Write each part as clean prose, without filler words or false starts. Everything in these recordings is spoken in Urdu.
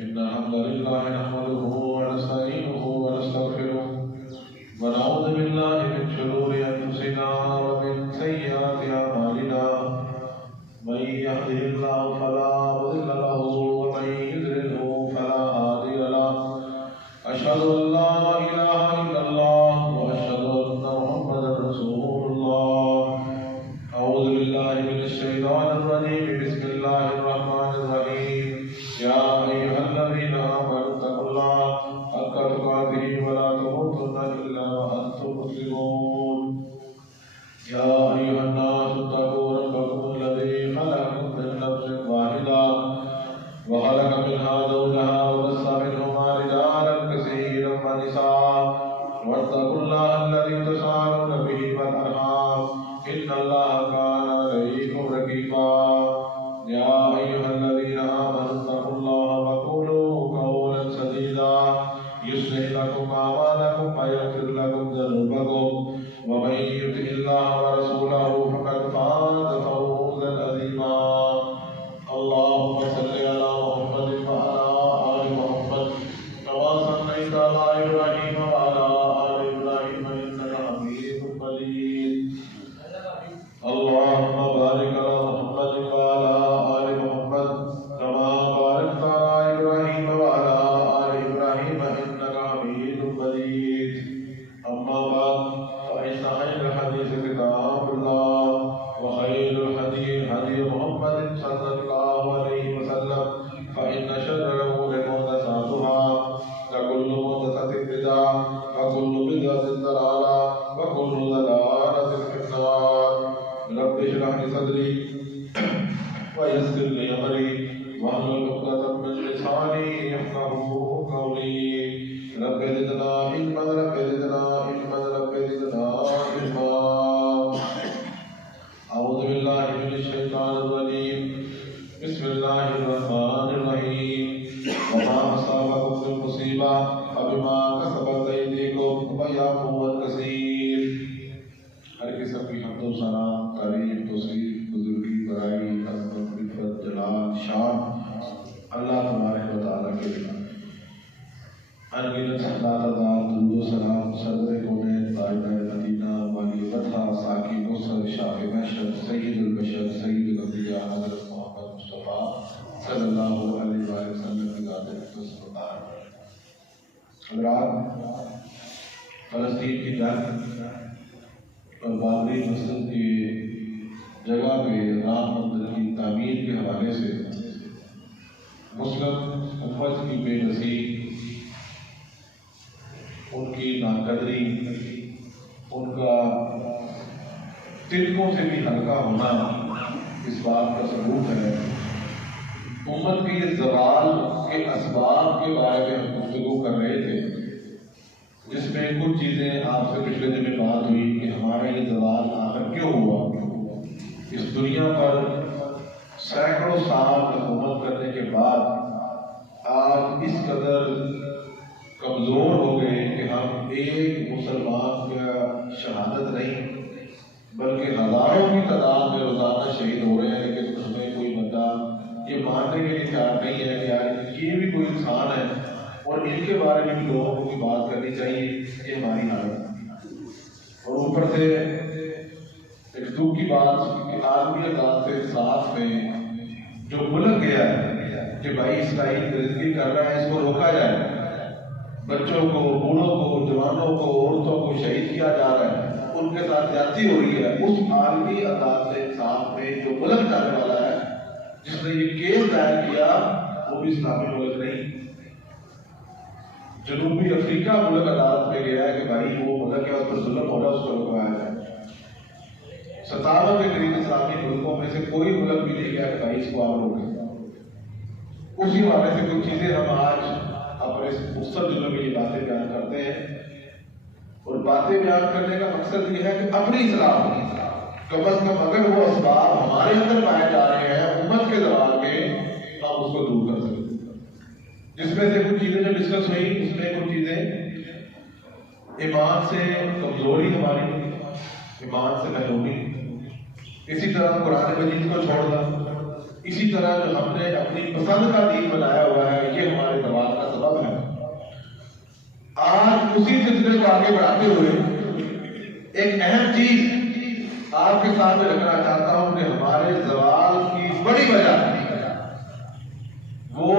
إن الحمد لله نحمده ونستعينه ونستغفره ونعوذ بالله من شرور أنفسنا ومن سيئات أعمالنا من يهده الله فلا مضل له ومن يضلله فلا هادي له أشهد أن لا إله إلا الله وأشهد أن محمدا رسول الله أعوذ بالله من الشيطان الرجيم بسم الله الرحمن الرحيم يا أيها الذين آمنوا اتقوا الله حق تقاته ولا تموتن إلا وأنتم مسلمون يا أيها الناس اتقوا ربكم الذي خلقكم من نفس واحدة وخلق منها زوجها وبث منهما رجالا كثيرا ونساء واتقوا الله الذي تساءلون به والأرحام إن الله كان عليكم رقيبا يا أيها الذين آمنوا اتقوا الله وقولوا قولا سديدا يصلح لكم أعمالكم ويغفر لكم ذنوبكم ومن يطع الله ورسوله فقد فاز فوزا عظيما اللهم صل على محمد وعلى آل محمد كما صليت على إبراهيم وعلى آل إبراهيم إنك حميد مجيد اللهم بارك على محمد وعلى آل محمد كما باركت على إبراهيم وعلى آل إبراهيم إنك حميد مجيد أما بعد فإن خير الحديث كتاب الله وخير الهدي هدي محمد صلى الله عليه وسلم فإن شر الأمور محدثاتها وكل محدثة بدعة وكل بدعة ضلالة وكل ضلالة في النار رب اشرح لي صدري ويسر لي أمري واحلل عقدة من لساني يفقهوا قولي رب زدنا علما رب زدنا علما رب زدنا علما أعوذ بالله من الشيطان الرجيم بسم الله الرحمن الرحيم وما أصابكم من مصيبة فبما كسبت أيديكم ويعفو عن كثير ہر قسم کی حمد و ثنا تعریف توصیف بزرگی بڑائی عظمت عفت جلال شان اللہ تبارک و تعالیٰ کے لیے انگنت صلاۃ درود و سلام صدر کونین تاجدار مدینہ والی فتح ساکی مصر شاہ محشر سید البشر سید الانبیاء حضرت محمد مصطفیٰ صلی اللہ علیہ وآلہ وسلم کی ذات اقدس مطہر حضرات فلسطین کی جنگ اور بابری مسجد کی جگہ پہ رام مندر کی تعمیر کے حوالے سے مسلم امت کی بے نصیب ان کی ناقدری ان کا تلکوں سے بھی ہلکا ہونا اس بات کا ثبوت ہے امت کے زوال کے اسباب کے بارے میں ہم گفتگو کر رہے تھے جس میں کچھ چیزیں آپ سے پچھلے دن میں بات ہوئی کہ ہمارا یہ زوال آخر کیوں ہوا اس دنیا پر سینکڑوں سال حکومت کرنے کے بعد آج اس قدر کمزور ہو گئے کہ ہم ایک مسلمان کا شہادت نہیں بلکہ ہزاروں کی تعداد میں روزانہ شہید ہو رہے ہیں لیکن اس میں کوئی بندہ یہ ماننے کے لیے تیار نہیں ہے کہ یار یہ بھی کوئی انسان ہے اور ان کے بارے میں بھی لوگوں کو بھی بات کرنی چاہیے یہ ہماری حالت اور اوپر سے ایک دکھ کی بات کہ عالمی انداز سے ساتھ میں جو ملک گیا ہے کہ بھائی اسرائیل درزگی کر رہا ہے اس کو روکا جائے بچوں کو بوڑھوں کو جوانوں کو عورتوں کو شہید کیا جا رہا ہے ان کے ساتھ زیادتی ہو رہی ہے اس عالمی انداز سے ساتھ میں جو ملک جانے والا ہے جس نے یہ کیس دائر کیا وہ بھی اسلامی ملک نہیں جنوبی افریقہ ملک عدالت میں گیا ہے کہ بھائی وہ ملک ہے اس پر ظلم ہو رہا ہے اس کو رکوایا جائے 57 کے قریب اسلامی ملکوں میں سے کوئی ملک بھی نہیں گیا کہ بھائی اس کو آپ روکیں اسی والے سے کچھ چیزیں ہم آج اپنے مختصر جملوں میں یہ باتیں بیان کرتے ہیں اور باتیں بیان کرنے کا مقصد یہ ہے کہ اپنی اصلاح کم از کم اگر وہ اسباب ہمارے اندر پائے جا رہے ہیں امت کے زوال میں ہم اس کو دور کر سکتے ہیں جس میں سے کچھ چیزیں جو ڈسکس ہوئی اس میں کچھ چیزیں ایمان سے کمزوری ہماری ایمان سے محرومی اسی طرح قرآن مجید کو چھوڑنا اسی طرح جو ہم نے اپنی پسند کا دین بنایا ہوا ہے یہ ہمارے زوال کا سبب ہے۔ آج اسی سلسلے کو آگے بڑھاتے ہوئے ایک اہم چیز آپ کے سامنے رکھنا چاہتا ہوں کہ ہمارے زوال کی بڑی وجہ وہ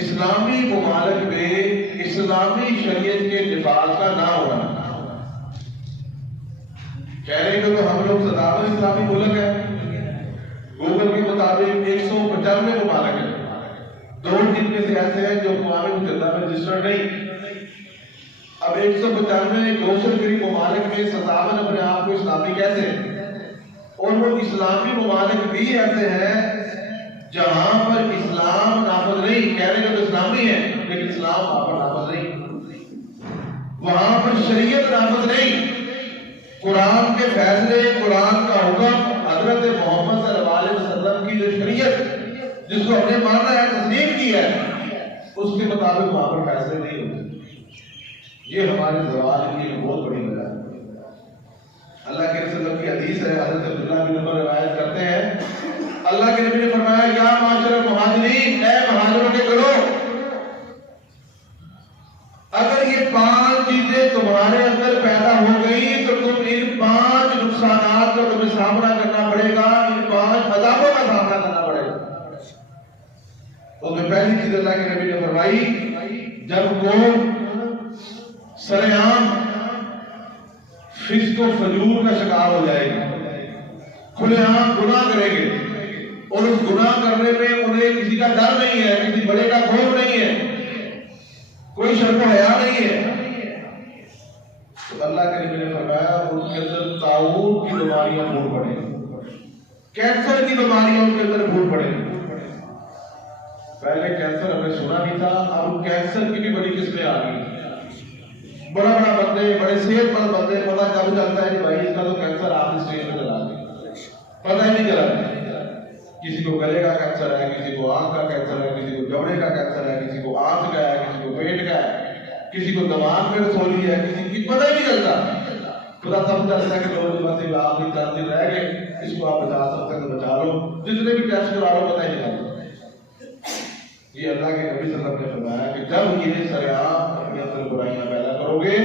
اسلامی ممالک میں اسلامی شریعت کے دفاع کا نہ ہونا۔ کہنے کو تو ہم لوگ صدارت اسلامی ملک ہے، گوگل کے مطابق 195 ممالک ہیں، 2 دن میں سے ایسے ہیں جو اقوام متحدہ میں رجسٹرڈ نہیں۔ اب 195 200 قریب ممالک میں صدارت اپنے آپ کو اسلامی کہتے ہیں، اور وہ اسلامی ممالک بھی ایسے ہیں جہاں پر اسلام نافذ نہیں، کہنے کو تو اسلامی ہے لیکن اسلام وہاں پر نافذ نہیں، وہاں پر شریعت نافذ نہیں، قرآن کے فیصلے، قرآن کا حکم، حضرت محمد صلی اللہ علیہ وسلم کی جو شریعت جس کو ہم نے ماننا ہے، تسلیم کی ہے، اس کے مطابق وہاں پر فیصلے نہیں ہوتے۔ یہ ہمارے زوال کی ایک بہت بڑی وجہ ہے۔ اللہ کے رسول کی حدیث ہے، حضرت عبداللہ بن عمر روایت کرتے ہیں، اللہ کے نبی نے فرمایا یا معاشر المہاجرین، اے مہاجروں کے گروہ، اگر یہ 5 چیزیں تمہارے اندر پیدا ہو گئی تو تم ان 5 نقصانات کا تمہیں سامنا کرنا پڑے گا، ان 5 عذابوں کا سامنا کرنا پڑے گا۔ تو میں پہلی چیز اللہ کے نبی نے فرمائی، جب قوم سر عام فسق و فجور کا شکار ہو جائے گی، کھلے عام گناہ کریں گے، اور اس گناہ کرنے میں انہیں کسی کا ڈر نہیں ہے، کسی بڑے کا خوف نہیں ہے، کوئی شرم و حیا نہیں ہے، تو اللہ کے نبی نے فرمایا ان کے اندر طاعون کی بیماریاں پھوٹ پڑیں، کینسر کی بیماریاں ان کے اندر پھوٹ پڑیں۔ پہلے کینسر ہم نے سنا نہیں تھا، اب کینسر کی بھی بڑی قسمیں آ گئی، بڑا بندے، بڑے صحت مند بندے، پتہ کب چلتا ہے کہ بھائی اس کا تو کینسر آپ اس اسٹیج میں چلا گیا، پتہ ہی نہیں چلا۔ کسی کو گلے کا کینسر ہے، کسی کو آنکھ کا کینسر ہے، کسی کو جوڑے کا کینسر ہے، کسی کو آنکھ کا ہے، کسی کو پیٹ کا ہے، کسی کو دماغ میں رسولی ہے، کسی کی پتہ ہی نہیں چلتا۔ خدا سب چلتا ہے کہ لوگ بس آپ کی 4 دن رہ گئے، اس کو آپ بچا سکتے ہیں تو بچا لو، جتنے بھی ٹیسٹ کرا لو پتہ ہی نہیں چلتا۔ یہ اللہ کے نبی صلی اللہ علیہ وسلم نے فرمایا کہ جب یہ سریعان اپنے اندر برائیاں پیدا کرو گے،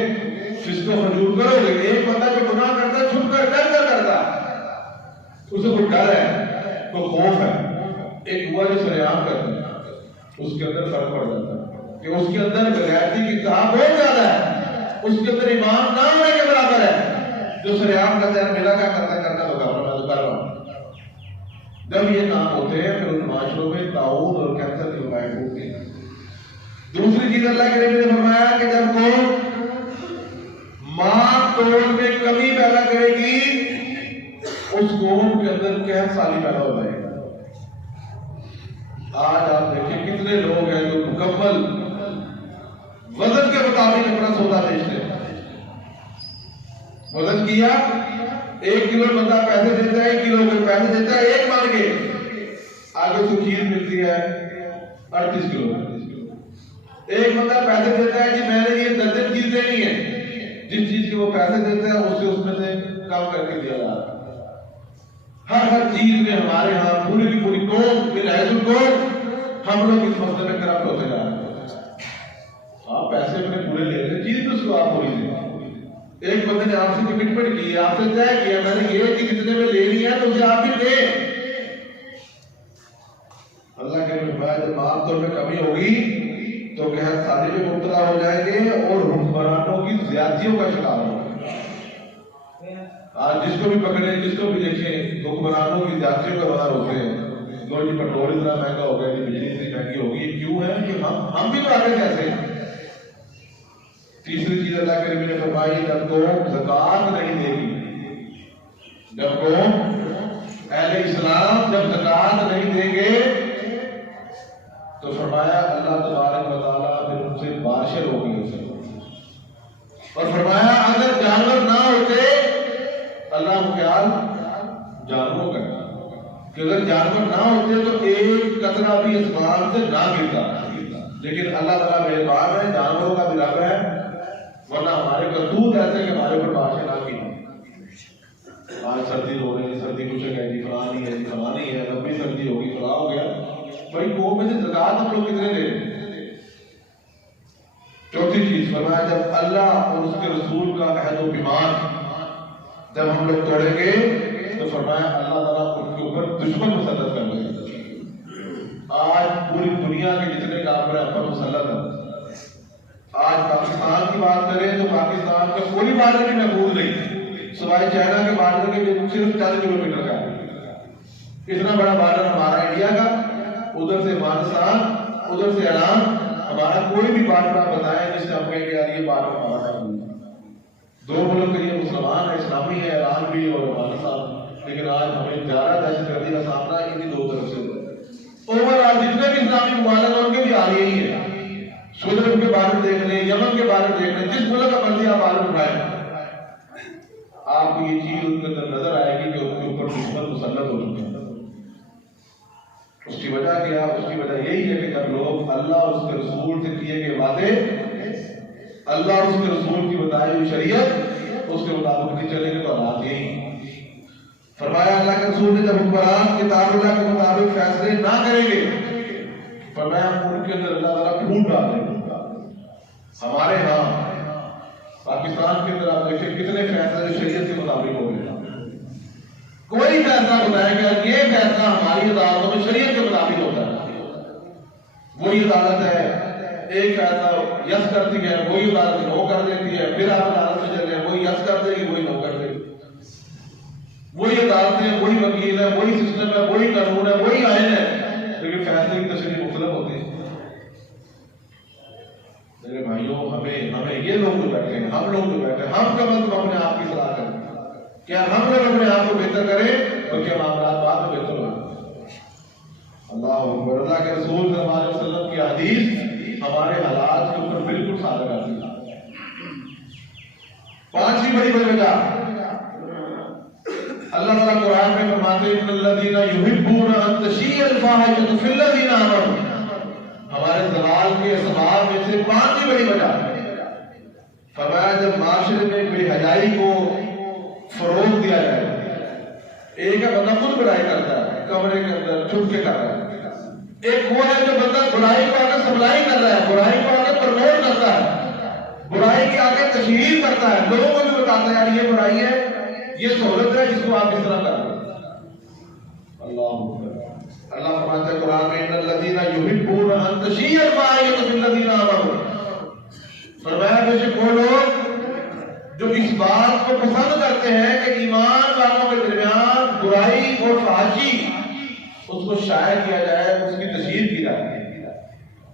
فسق و فجور کرو گے، ایک بندہ جو گناہ کرتا ہے چھپ کر ڈر کر کرتا ہے، اسے کوئی ڈر ہے، کوئی خوف ہے، ایک ہوا جو سریعان کرتا ہے اس کے اندر فرق پڑ جاتا ہے کہ اس کے اندر غیرتی کی طاقت بہت زیادہ ہے، اس کے اندر ایمان نہ ہونے کے برابر ہے۔ جو سریعان کرتا ہے میرا کیا کرتا ہے، کرنا تو کر رہا، میں تو کر رہا ہوں۔ جب یہ کام ہوتے ہیں پھر ان معاشروں میں طاعون اور کینسر کی وبائیں ہوتی ہیں۔ دوسری چیز اللہ کے نبی نے فرمایا کہ جب قوم مال توڑ میں کمی پیدا کرے گی، اس قوم کے اندر قحط سالی پیدا ہو جائے گا۔ آج آپ دیکھیں کتنے لوگ ہیں جو مکمل وزن کے مطابق اپنا سودا بیچتے ہیں، وزن کیا 1 کلو بندہ پیسے دیتا ہے، 1 کلو کے پیسے دیتا ہے 1 مان کے، آگے سے چیز ملتی ہے 38 کلو۔ ایک بندہ پیسے دیتا ہے کہ میں نے یہ 10 چیز لینی ہے، جس چیز کے وہ پیسے دیتا ہے اس میں سے کم کر کے دیا جا رہا ہے۔ ہر چیز میں ہمارے ہاں پوری کی پوری قوم ہم لوگ اس مسئلے میں کرپٹ ہوتے جا رہے ہیں۔ آپ پیسے اپنے پورے لے رہے ہیں، چیز بھی اس کو آپ پوری دیں۔ ایک بندے نے آپ سے کمٹمنٹ کی، آپ سے طے کیا میں نے یہ چیز اتنے میں لینی ہے تو اسے آپ بھی دیں۔ اللہ کے فرمایا جب مال توڑ میں کمی ہوگی تو قحط سالی میں مبتلا ہو جائیں گے اور حکمرانوں کی زیادتیوں کا شکار ہوں گے۔ آج جس کو بھی پکڑے، جس کو بھی دیکھیں، حکمرانوں کی زیادتیوں کا بازار ہوتے ہیں۔ لو جی پیٹرول اتنا مہنگا ہو گیا، بجلی اتنی مہنگی ہوگی، یہ کیوں ہے کہ ہم بھی تو آگے کیسے ہیں۔ تیسری چیز اللہ کے نبی نے فرمائی جب قوم زکوٰۃ نہیں دے گی، جب قوم اہل اسلام جب زکوٰۃ نہیں دیں گے تو فرمایا اللہ تبارک و تعالیٰ پھر ان سے بارشیں روکیں، اور فرمایا اگر جانور نہ ہوتے اللہ کو خیال جانوروں کا، کہ اگر جانور نہ ہوتے تو ایک قطرہ بھی اسمان سے نہ گرتا، لیکن اللہ تعالیٰ مہربان ہے، جانوروں کا بھی رب ہے، ورنہ ہمارے کرتوت ایسے کہ ہمارے اوپر بارشیں نہ کی۔ آج سردی ہو رہی ہے، سردی کچھ ہے جی فلانی ہے جی فلانی ہے، لمبی سردی ہوگی فلاں ہو گیا. بھائی قوم میں سے زکات ہم لوگ کتنے دے رہے ہیں؟ چوتھی چیز فرمایا جب اللہ اور اس کے رسول کا عہد و پیمان جب ہم لوگ توڑیں گے تو فرمایا اللہ تعالیٰ ان کے اوپر دشمن مسلط کر دیں گے. آج پوری دنیا کے جتنے کافر ہیں پر مسلط ہیں. آج پاکستان کی بات کریں تو پاکستان کا کوئی بارڈر بھی محفوظ نہیں سوائے چائنا کے بارڈر کے جو صرف 40 کلومیٹر کا ہے. اتنا بڑا بارڈر ہمارا انڈیا کا، ادھر سے افغانستان، ادھر سے ایران. ہمارا کوئی بھی بارڈر آپ بتائیں جس سے ہم کہیں کہ یار یہ بارڈر ہمارا ہے. دو ملک کے یہ مسلمان ہے، اسلامی ہے، ایران بھی اور افغانستان. لیکن آج ہمیں زیادہ دہشت گردی کا سامنا انہیں دو طرف سے ہوا ہے. اوور آل جتنے بھی اسلامی ممالک ہیں ان کے بھی حال یہی ہے. سوڈان کے بارڈر دیکھ لیں، یمن کے بارڈر دیکھ لیں، جس ملک کا مرضی آپ بارڈر اٹھائیں آپ کو یہ چیز ان کے اندر نظر آئے گی کہ ان کے اوپر دشمن مسلط ہو چکے ہیں. اس کی وجہ کیا؟ اس کی وجہ یہی ہے کہ جب لوگ اللہ اور اس کے رسول سے کیے گئے وعدے، اللہ اور اس کے رسول کی بتائی ہوئی شریعت اس کے مطابق نہیں چلیں گے تو حالات یہی. فرمایا اللہ کے رسول نے جب حکمران کتاب اللہ کے مطابق فیصلے نہ کریں گے فرمایا ان کے اندر اللہ تعالیٰ پھوٹ ڈال دیں گے. ہمارے ہاں پاکستان کے اندر آپ دیکھیں کتنے فیصلے شریعت کے مطابق ہو گئے. کوئی فیصلہ بتایا گیا یہ فیصلہ ہماری عدالتوں میں شریعت کے مطابق ہوتا ہے. وہی عدالت ہے ایک فیصلہ یس کرتی ہے، وہی عدالت نو کر دیتی ہے، پھر آپ عدالت میں چلے ہیں وہی یس کر دے گی وہی نو کر دے گی. وہی عدالتیں، وہی وکیل ہے، وہی سسٹم ہے، وہی قانون ہے، وہی آئین ہے، لیکن فیصلے کی تشریح مختلف ہوتی ہے. میرے بھائیوں ہمیں یہ لوگ جو بیٹھے ہیں، ہم لوگ جو بیٹھے ہیں، ہم کم از کم اپنے آپ کی صلاح کریں. کیا ہم لوگ اپنے آپ کو بہتر کریں تو کیا معاملات بعد میں بہتر ہو. اللہ اکبر. اللہ کے رسول صلی اللہ علیہ وسلم کی حدیث ہمارے حالات کے اوپر بالکل صادق آتی ہے. پانچویں بڑی وجہ اللہ تعالیٰ قرآن میں فرماتے ہیں ان الذین یحبون ان تشیع الفاحشۃ فی الذین آمنوا. ہمارے زوال کے اسباب میں سے پانچویں بڑی وجہ فرمایا جب معاشرے میں بے حیائی کو فروغ دیا جائے. ایک ہے بندہ خود برائی کرتا ہے کمرے کے اندر چھپ کے کر رہا ہے. ایک وہ ہے جو بندہ برائی کو آگے سپلائی کر رہا ہے، برائی کو آگے پروموٹ کرتا ہے، برائی کے آگے تشہیر کرتا ہے، لوگوں کو بھی بتاتا ہے یار یہ برائی ہے، یہ سہولت ہے، اس کو آپ اس طرح کر رہے ہیں. اللہ فرماتا ہے قرآن میں ان الذین یحبون ان تشیع الفاحشۃ فی الذین آمنوا. فرمایا بے شک وہ لوگ جو اس بات کو پسند کرتے ہیں کہ ایمان والوں کے درمیان برائی اور فحاشی اس کو شائع کیا جائے، اس کی تشہیر کی جائے.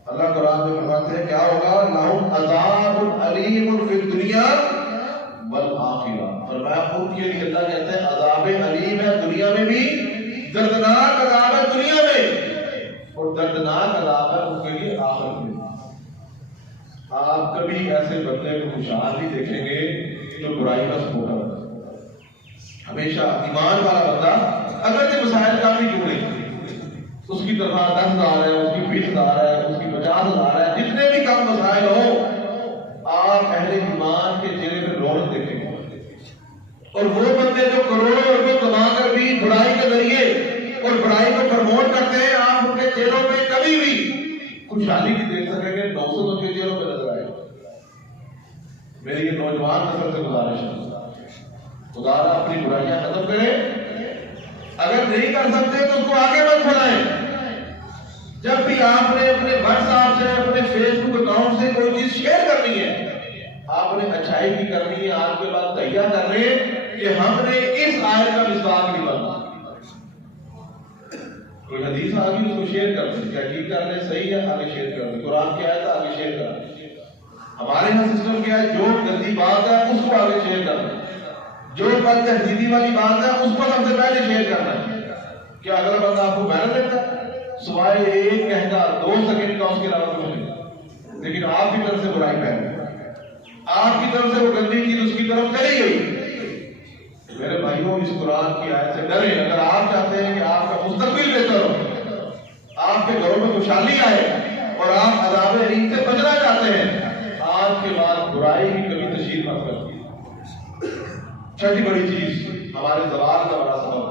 اللہ قرآن میں فرماتے ہیں کیا ہوگا؟ لہم عذاب علیم فی الدنیا والآخرہ. فرمایا ان کے لیے اللہ کہتے ہیں عذاب علیم ہے دنیا میں بھی، دردناک عذاب ہے دنیا میں، اور دردناک عذاب ہے ان کے لیے آخرت میں. آپ کبھی ایسے بندے کو خوشحال نہیں دیکھیں گے جو برائی کا سپورٹ ہے. ہمیشہ ایمان والا بندہ اگرچہ مسائل کا بھی کیوں نہیں، اس کی طرف 10,000 ہے، اس کی 20,000 ہے، اس کی 50,000 ہے، جتنے بھی کم مسائل ہو آپ اہل ایمان کے چہرے پہ رونق دیکھیں گے. اور وہ بندے جو کروڑوں روپے کما کر بھی برائی کے ذریعے اور برائی کو پروموٹ کرتے ہیں آپ ان کے چہروں پہ کبھی بھی خوشحالی نہیں دیکھ سکیں گے. 900 کے چہروں پہ نظر آئے. میری یہ نوجوان نسل سے گزارش ہے خدا اپنی برائیاں ختم کرے. اگر نہیں کر سکتے تو اس کو آگے مت بڑھائیں. جب بھی آپ نے اپنے واٹس ایپ سے اپنے فیس بک اکاؤنٹ سے کوئی چیز شیئر کرنی ہے آپ نے اچھائی کی کرنی ہے. آپ کے بعد تہیا کر لیں کہ ہم نے اس آیت کا مصداق نہیں بننا. کوئی حدیث آ گئی اس کو شیئر کر دیں، تحقیق کر لیں صحیح ہے آگے شیئر کر دیں. قرآن کی آیت آگے شیئر کر دیں. ہمارے یہاں سسٹم کیا ہے؟ جو گندی بات ہے اس کو آگے شیئر کر دیں، جو بد تہذیبی والی بات ہے اس کو سب سے پہلے شیئر کرنا ہے. کیا اگلا بندہ آپ کو محنت دیتا ہے؟ سوائے ایک کہتا 2 سیکنڈ کا اس کے علاوہ کچھ نہیں. لیکن آپ کی طرف سے برائی پھیل گئی، آپ کی طرف سے وہ گندی چیز اس کی طرف چلی گئی. میرے بھائیوں اس قرآن کی آیت سے ڈریں. اگر آپ چاہتے ہیں کہ آپ کا مستقبل بہتر ہو، آپ کے گھروں میں خوشحالی آئے اور آپ عذاب علیم سے بچنا چاہتے ہیں، آج کے بعد برائی کی کبھی تشہیر مت کریں. چھٹی بڑی چیز ہمارے زوال کا بڑا سبب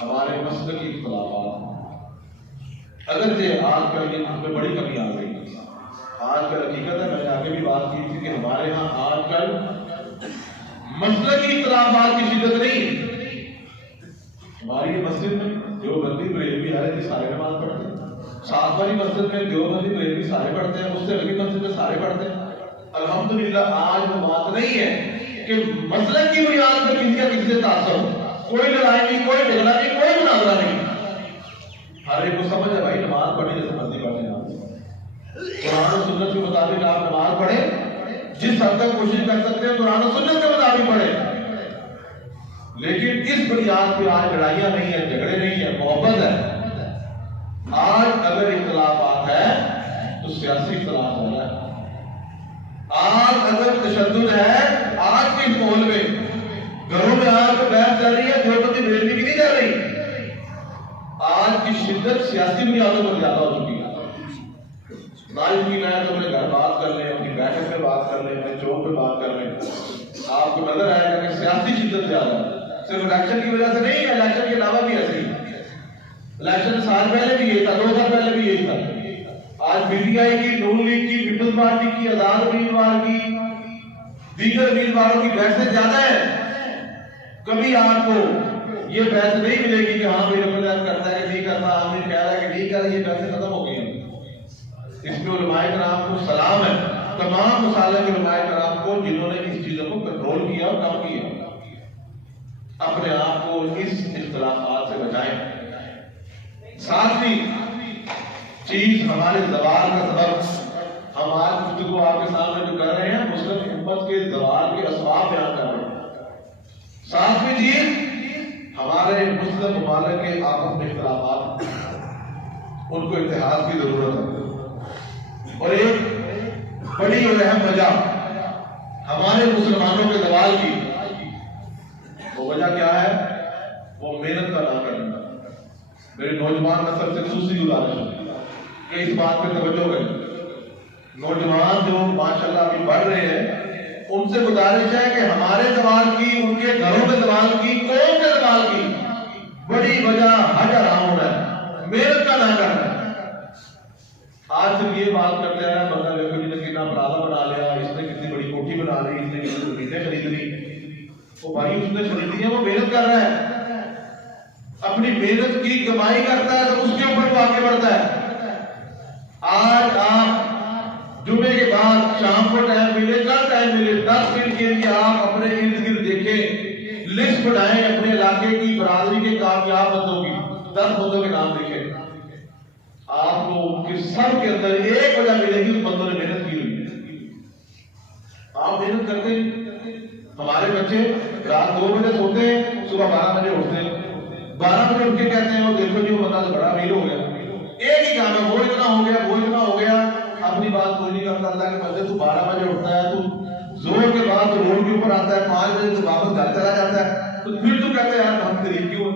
ہمارے مسلکی اختلافات۔ اگرچہ آج کل یہ ہم میں بڑی کمی آ گئی، آج کل حقیقت ہے، میں نے آگے بھی بات کی تھی کہ ہمارے ہاں آج کل مسلکی اختلافات کی شدت نہیں۔ ہماری مسجد میں دیوبندی بریلوی ہر ایک سارے نماز پڑھتے ہیں، ساتھ والی مسجد میں دیوبندی بریلوی سارے پڑھتے ہیں، اس سے اگلی مسجد میں سارے پڑھتے ہیں۔ الحمدللہ آج وہ بات نہیں ہے کہ مسلک کی بنیاد پر کسی کا کسی سے تعصب ہو، کوئی لڑائی نہیں، کوئی جھگڑا نہیں، کوئی مناظرہ نہیں۔ ہر ایک کو سمجھ ہے بھائی نماز پڑھیں جیسے مرضی پڑھیں، قرآن و سنت کے مطابق آپ نماز پڑھیں، جس حد تک کوشش کر سکتے ہیں قرآن و سنت کے مطابق پڑھیں، لیکن اس بنیاد پہ آج لڑائیاں نہیں ہیں، جھگڑے نہیں ہیں، محبت ہے۔ آج اگر اختلافات ہے تو سیاسی اختلاف ہو رہا ہے، آج اگر تشدد ہے آج کے ماحول میں گھروں میں آج کو بحث چل رہی ہے، دیوبندی بریلوی کی نہیں چل رہی، آج کی شدت سیاسی بنیادوں پر زیادہ ہو چکی ہے۔ نائب ہے تو اپنے گھر بات کر لیں، اپنی بیٹھک میں بات کر لیں، اپنے چوک پہ بات کر لیں، آپ کو نظر آئے گا کہ سیاسی شدت زیادہ ہے۔ صرف الیکشن کی وجہ سے نہیں ہے، الیکشن کے علاوہ بھی ایسے ہی، الیکشن سال پہلے بھی یہی تھا، 2 سال پہلے بھی یہی تھا۔ آج پی ٹی آئی کی، نون لیگ کی، پیپلز پارٹی کی، آزاد امیدوار کی، دیگر امیدواروں کی بحثیں زیادہ ہیں۔ کبھی آپ کو یہ بحث نہیں ملے گی کہ ہاں بھائی ریپرزینٹ کرتا ہے کہ نہیں کرتا، عامر کہہ رہا ہے کہ نہیں کر رہا، یہ بحثیں ختم ہو گئی ہیں۔ اس میں علماء کرام کو سلام ہے، تمام مسالہ کے علماء کرام کو جنہوں نے اس چیزوں کو کنٹرول کیا اور کم کیا۔ اپنے آپ کو اس اختلافات سے بچائیں۔ ساتویں چیز ہمارے زوال کا سبب، ہم آج گفتگو آپ کے سامنے جو کر رہے ہیں مسلم امت کے زوال کے اسباب بیان کر رہے ہیں۔ ساتویں چیز ہمارے مسلم ممالک کے آپس میں اختلافات، ان کو اتحاد کی ضرورت ہے۔ اور ایک بڑی اور اہم وجہ ہمارے مسلمانوں کے زوال کی، وہ وجہ کیا ہے؟ وہ محنت کا نہ کرنا۔ میرے نوجوان نسل سے خصوصی گزارش ہے کہ اس بات پہ توجہ کریں۔ نوجوان جو ماشاءاللہ ابھی بڑھ رہے ہیں، ان سے گزارش ہے کہ ہمارے زوال کی، ان کے گھروں کے زوال کی، قوم کے زوال کی بڑی وجہ حج حرام ہونا ہے، محنت کا نہ کرنا ہے۔ آج صرف یہ بات کرتے ہیں بندہ دیکھو جی نے کتنا پلازا بنا لیا، اس نے کتنی بڑی کوٹھی بنا لی، اس نے کتنی زمینیں خرید لی۔ وہ بھائی اس نے خریدی ہے، وہ محنت کر رہا ہے، اپنی محنت کی کمائی کرتا ہے تو اس کے اوپر وہ آگے بڑھتا ہے۔ آج آپ جمعے کے بعد شام کو ٹائم ملے، کل ٹائم ملے، 10 منٹ کے لیے آپ اپنے ارد گرد دیکھیں، لسٹ بنائیں اپنے علاقے کی برادری کے کامیاب بندوں کی، 10 بندوں کے نام دیکھیں، آپ کو ان کے سب کے اندر ایک وجہ ملے گی، اس بندوں نے محنت کی ہوئی۔ آپ محنت کرتے ہیں، ہمارے بچے رات 2 بجے سوتے ہیں، صبح 12 بجے اٹھتے ہیں، 12 بجے اٹھ کے کہتے ہیں وہ دیکھو جی وہ بندہ بڑا امیر ہو گیا، ایک ہی کام ہے، وہ اتنا ہو گیا، وہ اتنا ہو گیا، اپنی بات کوئی نہیں کرتا۔ اللہ کے بندے تو 12 بجے اٹھتا ہے، تو زور کے بعد تو روڈ کے اوپر آتا ہے، 5 بجے تو واپس گھر چلا جاتا ہے، تو پھر تو کہتے ہیں یار ہم غریب کیوں؟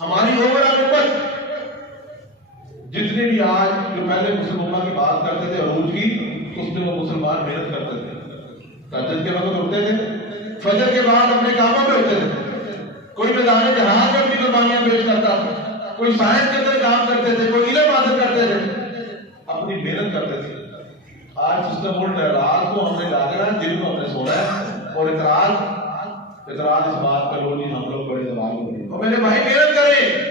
ہماری اوور حکومت جتنے بھی آج جو پہلے مسلمانوں کی بات کرتے تھے عروج کی، اس میں وہ مسلمان محنت کرتے تھے، تہجد کے وقت اٹھتے تھے، فجر کے بعد اپنے کاموں پہ اٹھتے تھے، کوئی میدان جہاد میں اپنی قربانیاں پیش کرتا تھا، کوئی سائنس کے اندر کام کرتے تھے، کوئی علم حاصل کرتے تھے، اپنی محنت کرتے تھے۔ آج سسٹم الٹا ہے، رات کو ہم نے جاگنا ہے، دن کو ہم نے سونا ہے، اور اعتراض اس بات پر لوگ ہم لوگ بڑے زبان میں، اور میرے بھائی محنت کریں،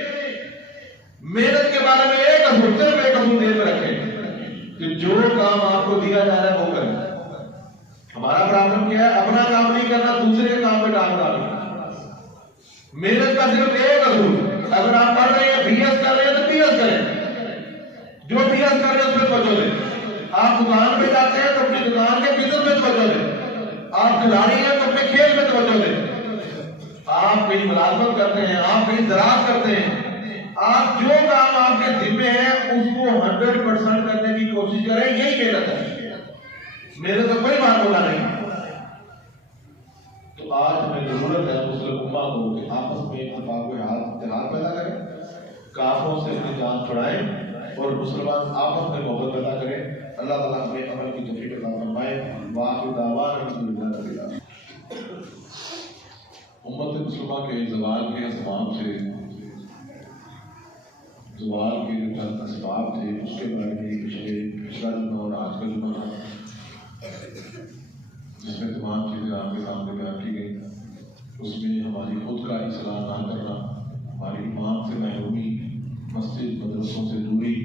محنت کے بارے میں ایک اصول، صرف ایک اصول دیر میں رکھیں کہ جو کام آپ کو دیا جا رہا ہے وہ کریں۔ ہمارا پرابلم کیا ہے؟ اپنا کام نہیں کرنا، دوسرے کے کام پہ ٹانگ ڈالنا۔ محنت کا صرف ایک اصول، اگر آپ پڑھ رہے ہیں بی ایس کر رہے ہیں تو بی ایس کریں، جو بی ایس کر رہے ہیں اس پہ توجہ دیں۔ آپ دکان پہ جاتے ہیں تو اپنی دکان کے بزنس میں توجہ دیں، آپ کھلاڑی ہیں تو اپنے کھیل میں توجہ دیں، آپ کہیں ملازمت کرتے ہیں، آپ کہیں زراعت کرتے ہیں، آپ جو کام آپ کے ذمہ ہے اس کو 100% کرنے کی کوشش کریں، یہی محنت ہے، محنت کا کوئی بات بولا نہیں۔ تو آج ہمیں ضرورت ہے مسلم امت کو کہ آپس میں اتفاق و اتحاد پیدا کریں، کافروں سے اپنی جان چھڑائیں اور مسلمان آپس میں محبت پیدا کریں۔ اللہ تعالیٰ ہمیں عمل کی توفیق عطا فرمائے۔ وآخر دعوانا الحمدللہ رب العالمین۔ مسلمہ کے زوال کے اسباب سے، زوال کے جو چند اسباب تھے اس کے بارے میں پچھلا جمعہ اور آج کا جمعہ جس میں تمام چیزیں آپ کے سامنے بیان کی گئی، اس میں ہماری خود کا اصلاح نہ کرنا، ہماری امام سے محرومی، مسجد مدرسوں سے دوری،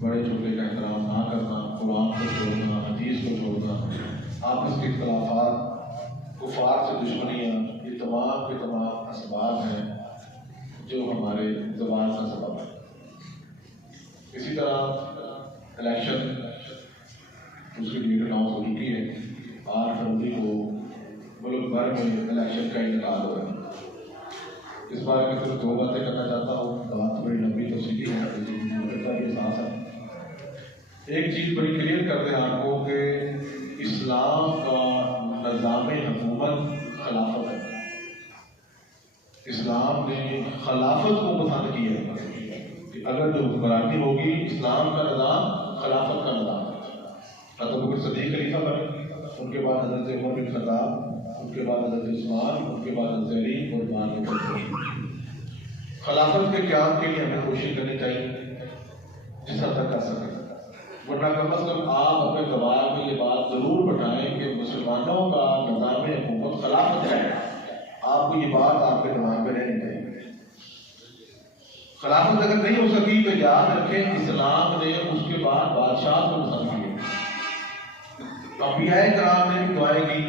بڑے چھوٹے کا احترام نہ کرنا، قرآن کو چھوڑنا، حدیث کو چھوڑنا، آپس کے اختلافات، کفار سے دشمنیاں، یہ تمام کے تمام اسباب ہیں جو ہمارے زوال کا سبب ہے۔ اسی طرح الیکشن اس کی ڈیٹ اناؤنس ہو چکی ہے، 8 فروری کو ملک بھر میں الیکشن کا انعقاد ہو رہا ہے۔ اس بارے میں صرف 2 باتیں کرنا چاہتا ہوں، بات بڑی لمبی تفصیلی ہے، کا بھی احساس ہے۔ ایک چیز بڑی کلیئر کر دیں آپ کو کہ اسلام کا نظام حکومت خلافت ہے۔ اسلام نے خلافت کو پسند کیا ہے کہ اگر جو حکمرانی ہوگی، اسلام کا نظام خلافت کا نظام ہے۔ حضرت ابوبکر صدیق خلیفہ بنے، ان کے بعد حضرت عمر بن خطاب، ان کے بعد حضرت عثمان، ان کے بعد حضرت علی اور بعد میں خلافت کے قیام کے لیے ہمیں کوشش کرنی چاہیے جس حد تک کر سکیں، ورنہ کم از کم آپ اپنے زبان میں یہ بات ضرور بتائیں کہ مسلمانوں کا نظام حکومت خلافت ہے۔ آپ کو یہ بات آپ کے دماغ میں رہنی چاہیے۔ خلافت اگر نہیں ہو سکی تو یاد رکھیں اسلام نے اس کے بعد بادشاہ کو پسند کیا۔ انبیاء کرام نے بھی دعائیں کی،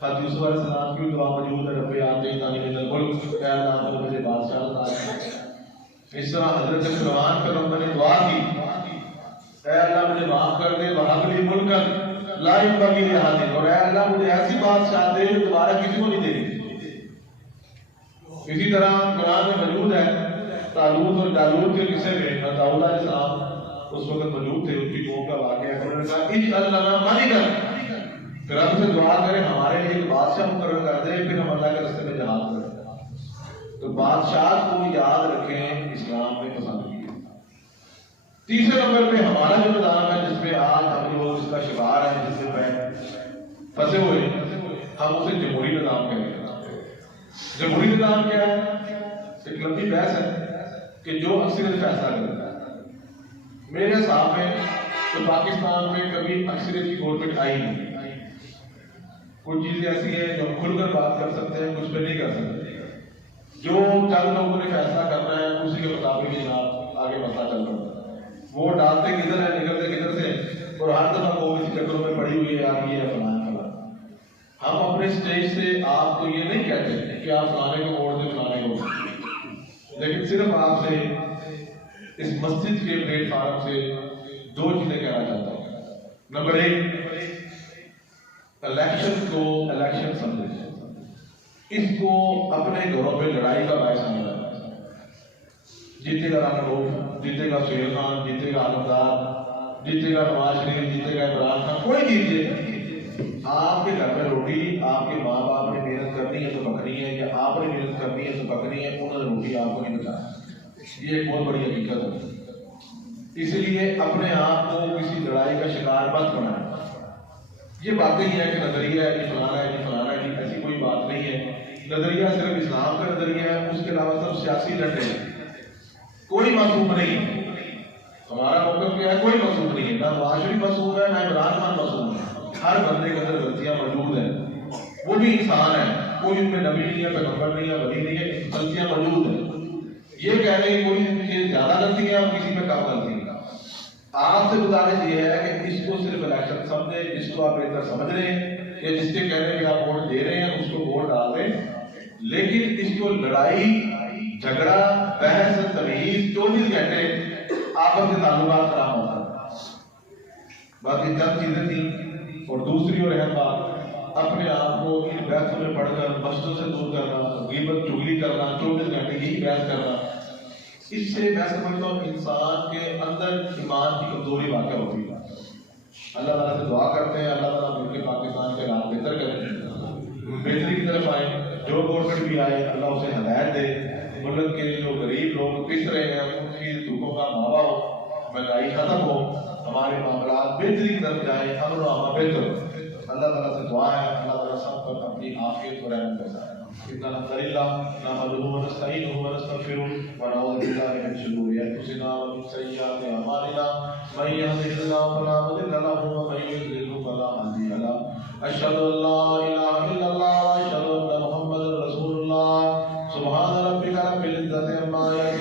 حضرت یوسف علیہ السلام کی دعا موجود ہے، رب آتینی من الملک، اے اللہ تو مجھے بادشاہ عطا کر۔ اس طرح حضرت سلیمان پیغمبر نے دعا کی، اے اللہ مجھے معاف کر دے، وہب لی ملکا لا ينبغي لأحد، اور اے اللہ مجھے ایسی بادشاہ دے جو دوبارہ کسی کو نہیں دے گی۔ اسی طرح قرآن میں موجود ہے طالوت اور جالوت کے قصے میں، داؤد علیہ السلام اس وقت موجود تھے، ان کی قوم کا واقعہ ہے، انہوں نے کہا اجعل لنا ملکا، پھر رب سے دعا کریں ہمارے لیے ایک بادشاہ مقرر کر دے، پھر ہم اللہ کے راستے میں جہاد کریں۔ تو بادشاہ کو یاد رکھیں اسلام نے پسند کیا۔ تیسرے نمبر پہ ہمارا جو نظام ہے جس پہ آج ہم لوگ اس کا شکار ہیں، جس سے پھنسے ہوئے، ہم اسے جمہوری نظام کہتے ہیں۔ جمہوری نظام کیا ہے؟ ایک لمبی بحث ہے کہ جو اکثریت فیصلہ کرتا ہے۔ میرے حساب میں تو پاکستان میں کبھی اکثریت کی گورنمنٹ آئی نہیں۔ کچھ چیزیں ایسی ہیں جو ہم کھل کر بات کر سکتے ہیں، کچھ پہ نہیں کر سکتے۔ جو چند لوگوں نے فیصلہ کرنا ہے اسی کے مطابق جناب آگے مسئلہ چل رہا ہے۔ وہ ڈالتے کدھر ہے، نکلتے کدھر سے، اور ہر دفعہ وہ کسی چکروں میں پڑی ہوئی ہے، آپ یہ ہے فلاں فلاں۔ ہم اپنے اسٹیج سے آپ کو یہ نہیں کہتے کہ آپ فلانے کو ووٹ دیں، فلانے کو، لیکن صرف آپ سے اس مسجد کے پلیٹ فارم سے 2 چیزیں کہنا چاہتا ہوں۔ نمبر 1، الیکشن کو الیکشن سمجھیں، اس کو اپنے گھروں میں لڑائی کا باعث سمجھنا۔ جیتے گا رانا روف، جیتے گا سہیل خان، جیتے گا علمدار، جیتے گا نواز شریف، جیتے گا عمران خان، کوئی جیتے۔ آپ کے گھر میں روٹی آپ کے ماں باپ نے محنت کرنی ہے تو پکنی ہے، یا آپ نے محنت کرنی ہے تو پکنی ہے، انہوں نے روٹی آپ کو نہیں بتایا۔ یہ ایک بہت بڑی حقیقت ہے۔ اس لیے اپنے آپ کو کسی لڑائی کا شکار مت بنائیں۔ یہ باتیں ہی ہے کہ نظریہ ہے، یہ فلانا ہے، یہ فلانا ہے، ایسی کوئی بات نہیں ہے۔ نظریہ صرف اسلام کا نظریہ ہے، اس کے علاوہ سب سیاسی جھنڈے ہیں۔ کوئی معصوم نہیں ہے۔ ہمارا موقف کیا ہے؟ کوئی معصوم نہیں ہے، نہ نواز شریف معصوم ہے، نہ عمران خان معصوم ہے۔ ہر بندے کے اندر غلطیاں موجود ہیں، وہ بھی انسان ہے، کوئی ان میں نبی نہیں ہے، پیغمبر نہیں ہے، ولی نہیں ہے، غلطیاں موجود ہیں۔ یہ کہہ رہے ہیں کوئی ان سے زیادہ غلطیاں اور کسی میں کم غلطیاں۔ آپ سے گزارش یہ ہے کہ اس کو صرف الیکشن سمجھیں، جس کو آپ بہتر سمجھ رہے ہیں یا جس کے کہنے میں آپ ووٹ دے رہے ہیں اس کو ووٹ ڈال دیں، لیکن اس کو لڑائی جھگڑا بحث تمیز 24 گھنٹے آپس کے تعلقات خراب ہوتا ہے۔ باقی چند چیزیں تھیں۔ اور دوسری اور اہم بات، اپنے آپ کو ان بحثوں میں پڑھ کر مسجدوں سے دور کرنا، غیبت چغلی کرنا، 24 گھنٹے یہی بحث کرنا، اس سے میں سمجھتا ہوں انسان کے اندر ایمان کی کمزوری واقع ہوتی ہے۔ اللہ تعالیٰ سے دعا کرتے ہیں اللہ تعالیٰ ملک پاکستان کے حالات بہتر کریں، بہتری کی طرف آئیں۔ جو گورنمنٹ بھی آئے اللہ اسے ہدایت دے، ملک کے جو غریب لوگ پس رہے ہیں ان کی دکھوں کا ماوا ہو، مہنگائی ختم ہو، ہمارے معاملات بہتری کی طرف جائیں، امن و امان بہتر ہو۔ اللہ تعالیٰ سے دعا ہے اللہ تعالیٰ سب پر اپنی عافیت اور رحمت برسائے۔ إن الحمد لله نحمده ونستعينه ونستغفره ونعوذ بالله من شرور أنفسنا ومن سيئات أعمالنا من يهده الله فلا مضل له ومن يضلل فلا هادي له أشهد أن لا إله إلا الله وأشهد أن محمدا رسول الله سبحان ربك رب العزة عما يصفون